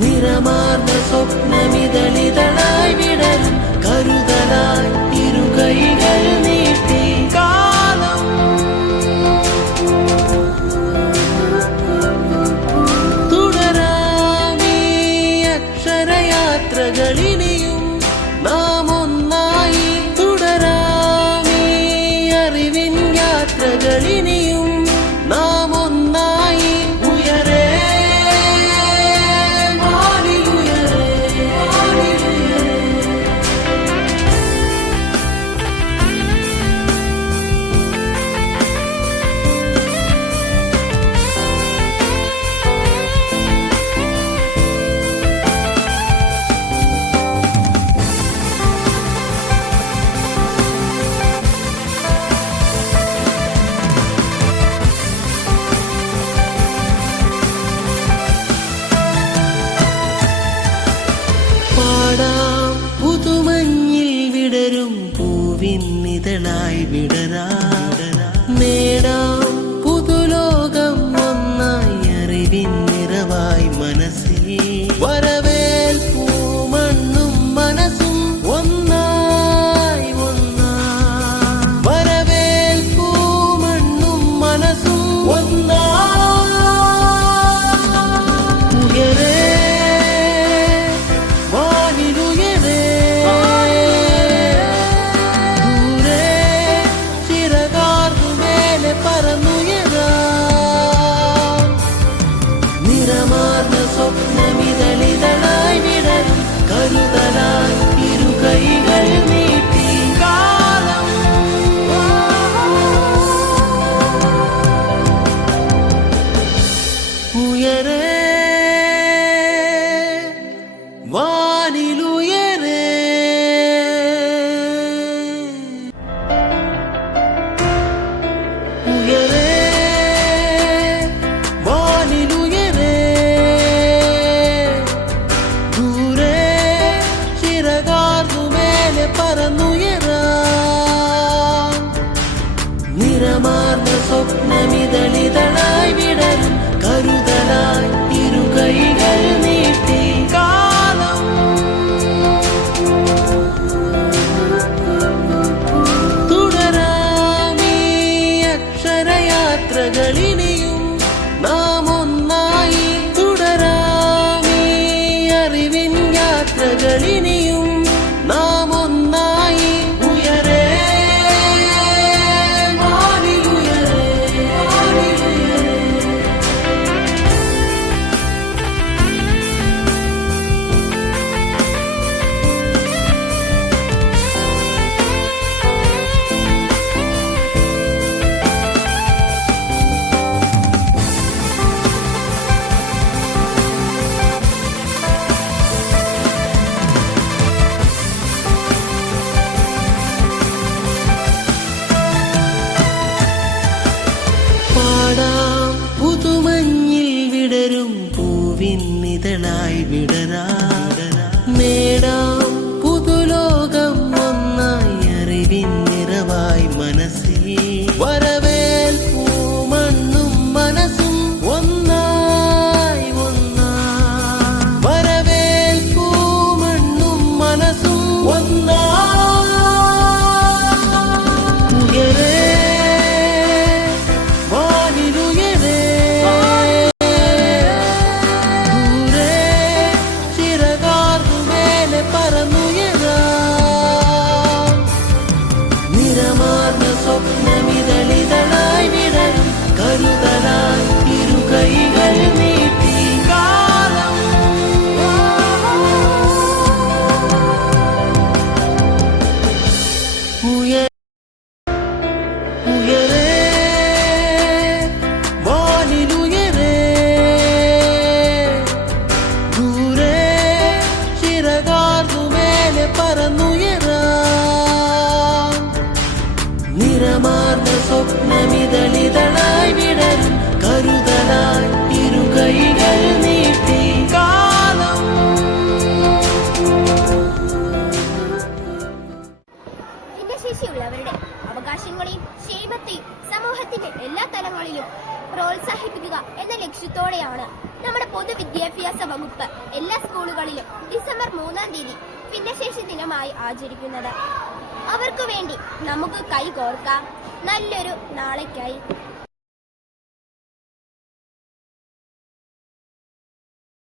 നിറമാർന്ന സ്വപ്നമിതളിതളായി വിടരും കരുതലായി ഇരുകൈകൾ നീട്ടി കാലം തുടരാമീ അക്ഷരയാത്രകളിനിയും നാം ഒന്നായി തുടരാമീ അറിവിൻ യാത്രകളിനിയും നാം ഒന്നായി ഉയരേ പുതുമഞ്ഞിൽ വിടരും പൂവിന്നിതളായി വിടരാ നേടാം പുതുലോകം ഒന്നായി അറിവിൻ നിറവായി മനസ്സിൽ വരവേൽപ്പൂ മണ്ണും മനസ്സും ഒന്നായി ഒന്നായി വരവേൽപ്പൂ മണ്ണും മനസ്സും ഒന്നായി ഉയരേ സ്വപ്നമിതളിതളായി വിടരും കരുതലായി ഇരുകൈകൾ നീട്ടി കാലം ഉയരേ വാനിലുയരേ ഉയരേ നിറമാർന്ന സ്വപ്നമിതളിതളായി വിടരും കരുതലായി ഇരുകൈകൾ നീട്ടി കാലം തുടരാമീ അക്ഷരയാത്രകളിനിയും നാം ഒന്നായി തുടരാമീ അറിവിൻ യാത്രകളിനിയും നാം ഒന്നായി ഉയരേ പുതുമഞ്ഞിൽ വിടരും പൂവിന്നിതളായി വിടരാ നേടാം പുതുലോകം ഒന്നായി അറിവിൻ നിറവായി മനസ്സിൽ വരവേൽപ്പൂ മണ്ണും മനസ്സും ഒന്നായി ഒന്നായി വരവേൽപ്പൂ മണ്ണും മനസ്സും ഒന്നായി ഉയരേ അവകാശങ്ങളെയും ക്ഷേമത്തെയും സമൂഹത്തിന്റെ എല്ലാ തലങ്ങളിലും പ്രോത്സാഹിപ്പിക്കുക എന്ന ലക്ഷ്യത്തോടെയാണ് നമ്മുടെ പൊതുവിദ്യാഭ്യാസ വകുപ്പ് എല്ലാ സ്കൂളുകളിലും ഡിസംബർ 3-ാം തീയതി ഭിന്നശേഷി ദിനമായി ആചരിക്കുന്നത്. അവർക്കു വേണ്ടി നമുക്ക് കൈകോർക്കാം നല്ലൊരു നാളേക്കായി.